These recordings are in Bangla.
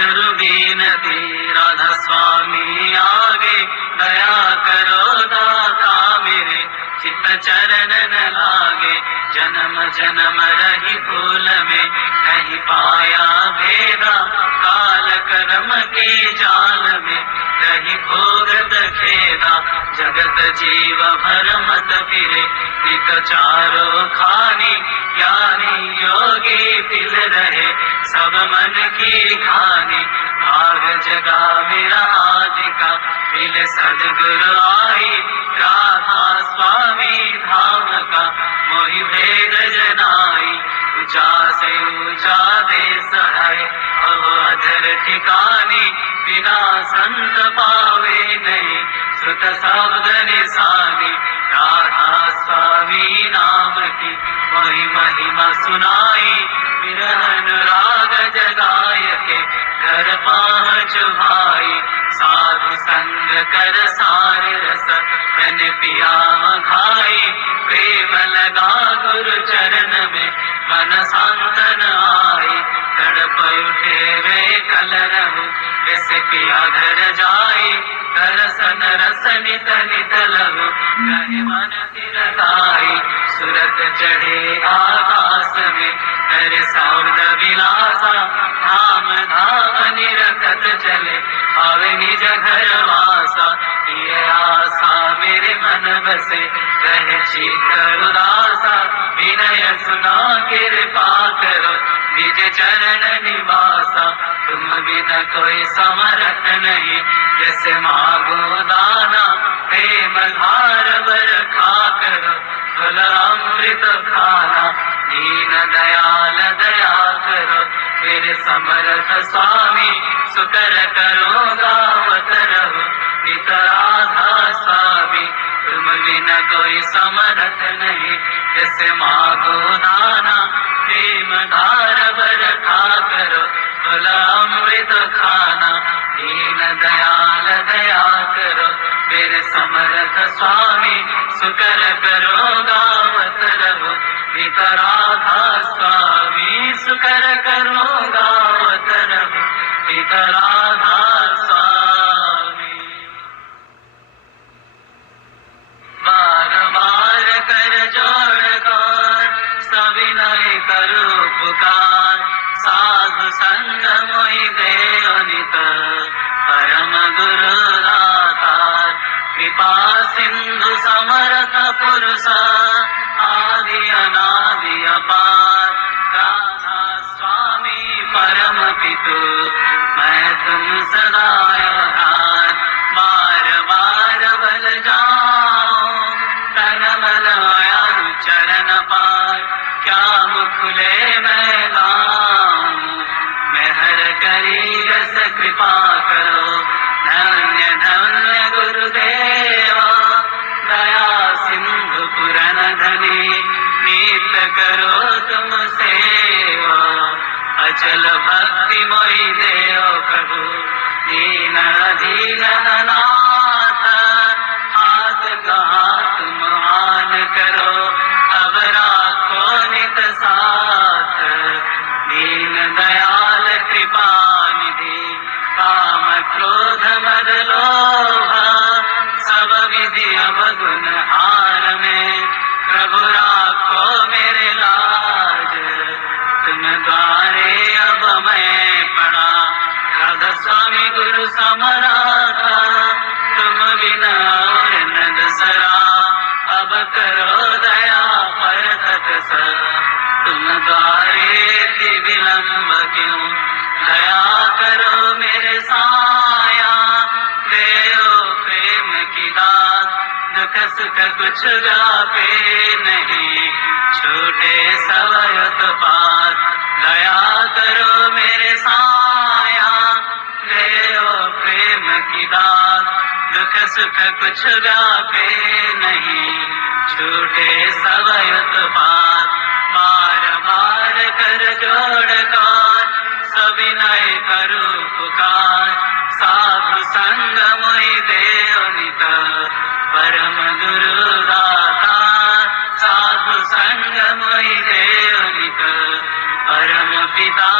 करूं बीनती, राधा स्वामी आगे दया करो दाता मेरे, चित्त चरण न लागे जन्म जन्म रही भूल में, नहीं पाया भेदा काल कर्म के जाल में, रही भोगत खेदा जगत जीव भर मत फिरे, नित चारों खानी ज्ञानी योगी पिल रहे, सब मन की खानी भाग जगा मेरा आदिका, मिले सदगुरु आई राधा स्वामी धाम का, मोहि भेद जनाई ऊंचा से ऊंचा देश है, अब अधर ठिकानी बिना संत पावे नहीं, श्रुत शब्द निशानी राधा स्वामी नाम की, मोहि महिमा सुनाई विरहन राग जगाय के, घर पहुँच भाई साधु संग कर सार रस, मैंने पिया खाई प्रेम लगा गुरु चरण में, मन सांतन आई तड़प उठे वे कल रहूं, जैसे पिया घर जाई दर्शन रस नित नित लहु, कहे मन तिरताई सुरत चढ़े आकाश में, करे सौद विलासा धाम धाम निरखत चले, आवे निज घर वासा, ये आशा मेरे मन बसे, रहे चित्त उदासा विनय सुना कृपा करो, निज चरण निवासा, तुम बिना कोई समर्थ नहीं, जैसे मांगो दाना प्रेम धार बरखा करो, फल अमृत खाना दीन दयाल दया करो, मेरे समर्थ स्वामी सुकर करो गावत रहो, नित राधा स्वामी तुम बिना कोई समर्थ नहीं, जैसे मांगो दाना प्रेम धार बरखा करो, फल अमृत खाना दीन दयाल दया करो, मेरे समर्थ स्वामी सुकर करो गावत रहो, नित राधा स्वामी सुकर करो गावत रहो, नित राधा स्वामी। बार बार कर जोड़ कर सविनय करो पुकार, साधु संग मोहि देव नित परम गुरु दातार, कृपा सिंधु समर्थ पुरुष आदि अनादि अपार, राधा स्वामी परम पितु मैं तुम सदा आधार, बार बार बल जाऊं तन मन आया चरण पार, क्या मुखले मैं गाऊं मेहर करी रस कृपा करो, धन्य धन्य गुरुदेवा दया सिंधु पुरन धनी, नीत करो तुम सेवा, अचल भक्ति मोहि देव प्रभु, दीन दीन अनाथ हाथ कहा तुम आन करो, अब राखो नित साथ, दीन दयाल कृपा निधि, काम क्रोध मद लोभ सब विधि अब गुण हार में, प्रभु राखो मेरे लाज, तुम द्वारे अब मैं पड़ा, राधा स्वामी गुरु समराथा, तुम बिना और न दूसरा, अब करो दया पर तत्स, तुम द्वारे ति विलंब क्यों, दया करो मेरे साया, देओ प्रेम की दात, दुख सुख कुछ व्यापे नहीं, छूटे सब उत्पात, दया करो मेरे साया, देओ प्रेम की दात, दुख सुख कुछ व्यापे नहीं, छूटे सब उत्पात, बार बार कर जोड़ कर सविनय करो पुकार, साधु संग मोहि देव नित परम गुरु दाता, साधु संग मोहि देव नित परम पिता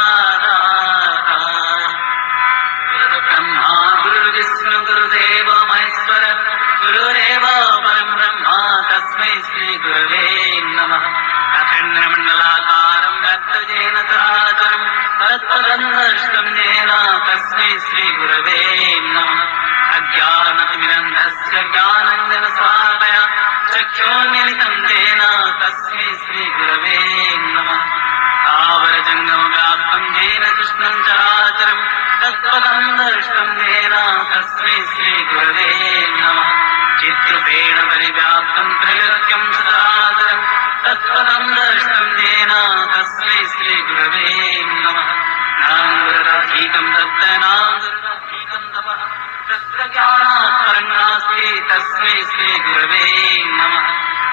दाता, चक्षुर्मिलितं येन तस्मै श्रीगुरवे नमः। स्थावरजङ्गमव्याप्तं येन कृष्णं चराचरं तत्पदं दर्शितं येन तस्मै श्रीगुरवे नमः। चित्रूपेण परिव्याप्तं त्रैलोक्यं सचराचरं तत्पदं दर्शितं येन तस्मै श्रीगुरवे नमः। नाङ्गुरराधीकं दत्तनाङ्गुरराधीकं तपः तत्र ज्ञानात् परं नास्ति तस्मै श्रीगुरवे नमः।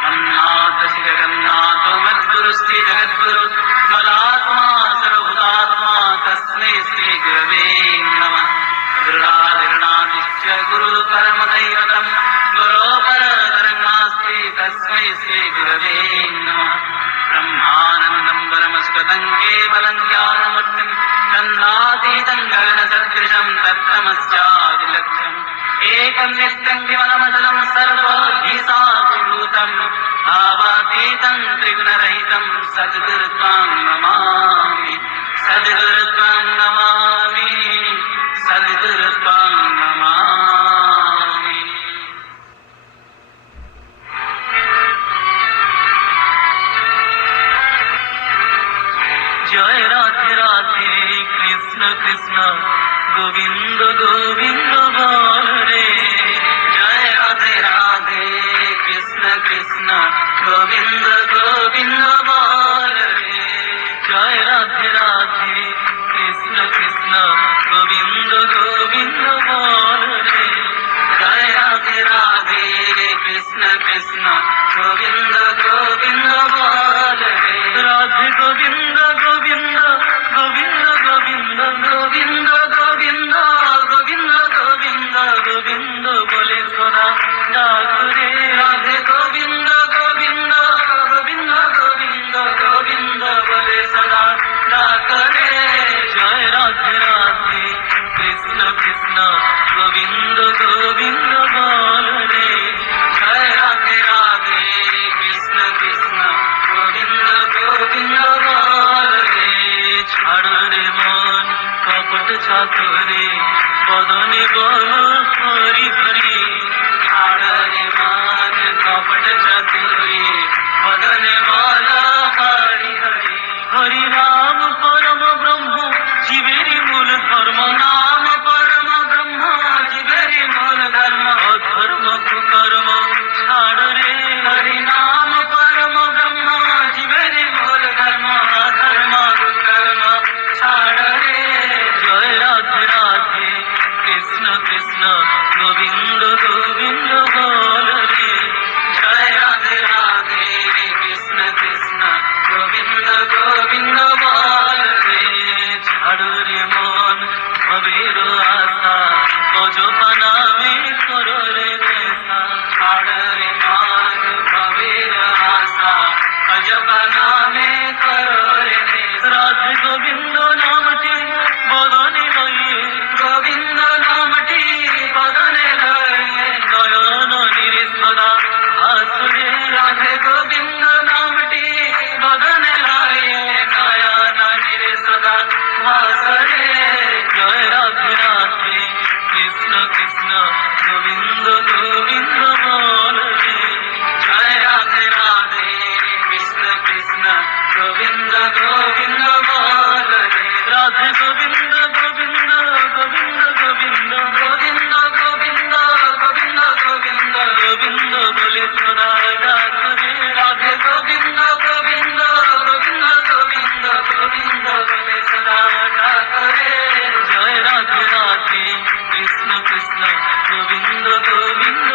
मन्नाथ जगन्नाथो मद्गुरुस्ति जगद्गुरु मदात्मा सर्वभूतात्मा तस्मै श्रीगुरवे नमः। गुरुरादिगणादिश्च गुरु परमदैवतं गुरोपरतरं नास्ति तस्मै श्रीगुरवे नमः। ब्रह्मानन्दं परमसुखदं केवलं ज्ञानमूर्तिं तन्नातीतं गगनसदृशं तत्तमस्यादिलक्ष्यम् एकं नित्यं केवलमचलं सर्वोऽधिसाभूतं भावातीतं त्रिगुणरहितं सद्गुरुत्वां नमामि सद्गुरुत्वां नमामि सद्गुरुत्वां नमामि। जय राधे राधे कृष्ण कृष्ण गोविंद गोविंद बोल रे। जय राधे राधे कृष्ण कृष्ण गोविंद गोविंद बोल रे। जय राधे राधे कृष्ण कृष्ण गोविंद गोविंद बोल रे। जय राधे राधे कृष्ण कृष्ण गोविंद गोविंद बोल रे। राधे गोविंद गोविंद गोविंद गोविंद गोविंद गोविंद गोविंद गोविंद गोविंद बोले सदा डाक रे। राधे गोविंद गोविंद गोविंद गोविंद गोविंद बोले सदा डाक रे। जय राधे राधे कृष्ण कृष्ण गोविंद गोविंद बोल रे। जय राधे राधे कृष्ण कृष्ण गोविंद गोविंद बोल रे। ছাড় রে মন কপট চাতুরে বদনে বল হরি হরি। ছাড় রে মন কপট চাতুরে বদনে বল হরি হরি। হরি নাম পরম ব্রহ্ম জীবের মূল ধর্ম। নাম পরম ব্রহ্ম জীবের মূল ধর্ম। অধর্ম কুকর্ম ছাড় রে। হরি নাম পরম ব্রহ্ম জীবের মূল ধর্ম। অধর্ম কুকর্ম ছাড় রে। জয় রাধে রাধে কৃষ্ণ কৃষ্ণ গোবিন্দ গোবিন্দ বল রে। জয় রাধে রাধে কৃষ্ণ কৃষ্ণ গোবিন্দ গোবিন্দ বল রে। ছাড় রে মন ভবের আশা অযথা নামে করো রে নেশা। ছাড় রে মন ভবের আশা অযথা নামে করো রে নেশা। রাধে গোবিন্দ নামটি বদনে লয়ে। গোবিন্দ নামটি বদনে লয়ে। নয়ন নিরে সদা ভাসুরে। রাধে গোবিন্দ নামটি বদনে লয়ে। নয়ন নিরে সদা ভাসুরে। জয় রাধে রাধে কৃষ্ণ কৃষ্ণ গোবিন্দ গোবিন্দ বল রে। জয় রাধে রাধে কৃষ্ণ কৃষ্ণ গোবিন্দ গোবিন্দ বল রে। রাধে গোবিন্দ গোবিন্দ গোবিন্দ গোবিন্দ গোবিন্দ গোবিন্দ গোবিন্দ গোবিন্দ গোবিন্দ বলে সদা ডাক রে। রাধে গোবিন্দ গোবিন্দ গোবিন্দ গোবিন্দ গোবিন্দ বলে সদা ডাক রে। জয় রাধে রাধে কৃষ্ণ কৃষ্ণ গোবিন্দ গোবিন্দ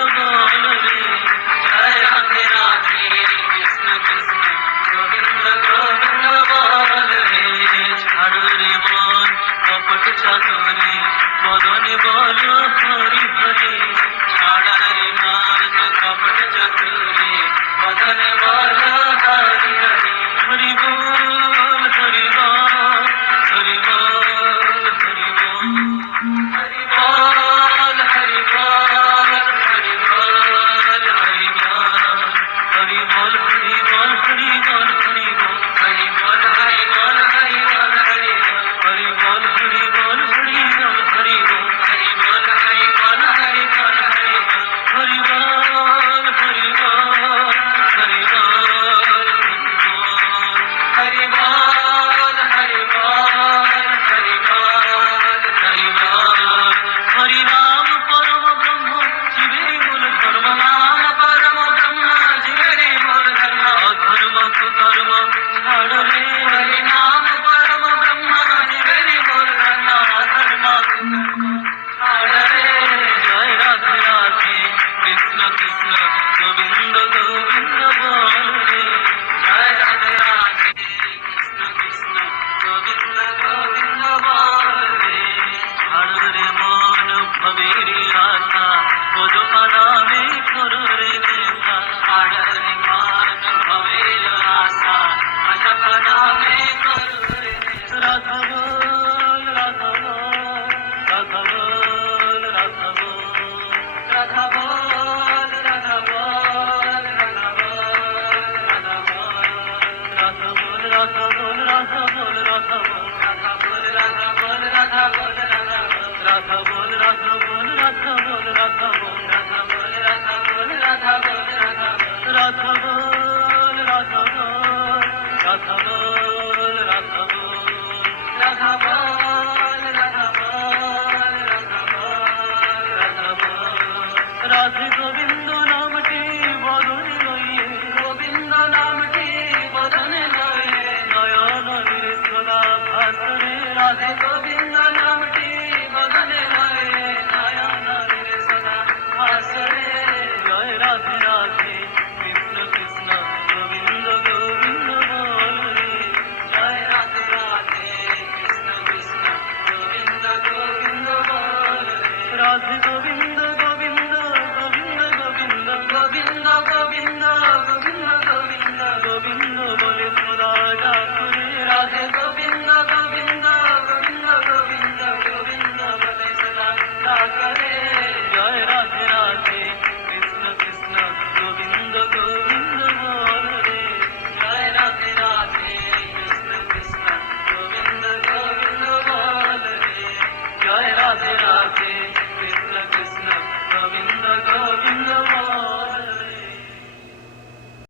রাধে